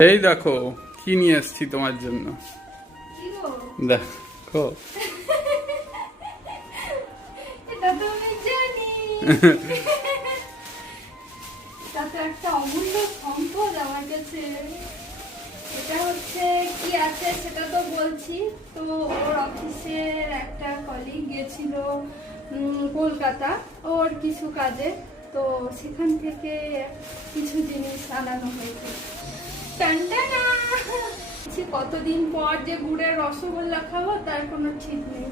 এই দেখো কি নিয়ে এসেছি তোমার জন্য। দেখো এটা তো আমি জানি। তাতে একটা অমূল্য সম্পদ আমার কাছে। এটা হচ্ছে কি আছে সেটা তো বলছি। তো ওর অফিসের একটা কলিগ গেছিল কলকাতা ওর কিছু কাজে, তো সেখান থেকে কিছু জিনিস আনানো হয়েছে। টানটানা! কতদিন পর যে গুড়ের রসগোল্লা খাবো তার কোনো ঠিক নেই।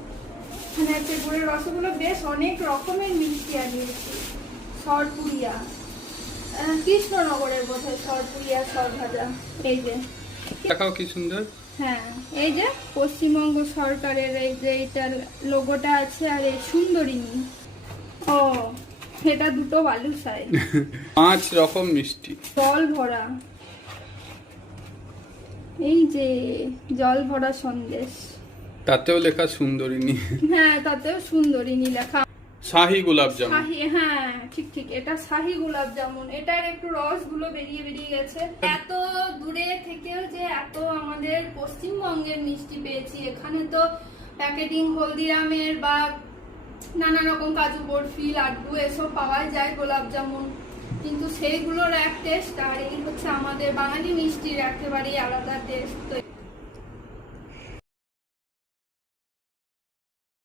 এখানে আছে গুড়ের রসগোল্লা, বেশ অনেক রকমের মিষ্টি আনিয়েছি। সরপুরিয়া, কৃষ্ণনগরের বোধহয় সরপুরিয়া সরভাজা। এই যে দেখাও কি সুন্দর। হ্যাঁ, এই যে পশ্চিমবঙ্গ সরকারের এই যে এইটার লোগোটা আছে, আর এই সুন্দরিনী। ও, এটা দুটো বালুশাই। 5 রকম মিষ্টি, জল ভরা। এই যে জল ভরা সন্দেশ, তাতেও লেখা সুন্দরিনী। হ্যাঁ তাতেও সুন্দরিনী লেখা। শাহী গোলাপ জামুন। শাহী, হ্যাঁ ঠিক ঠিক, এটা শাহী গোলাপ জামুন। এটার একটু রস গুলো বেরিয়ে বেরিয়ে গেছে। এত দূরে থেকেও যে এত আমাদের পশ্চিমবঙ্গের মিষ্টি পেয়েছি। এখানে তো প্যাকেটিং হলদিরামের বা নানা রকম কাজু বরফি, লাড্ডু এসব পাওয়া যায়, গোলাপ জামুন, কিন্তু সেইগুলোর এক টেস্ট আর এই হচ্ছে আমাদের বাঙালি মিষ্টির একেবারেই আলাদা টেস্ট।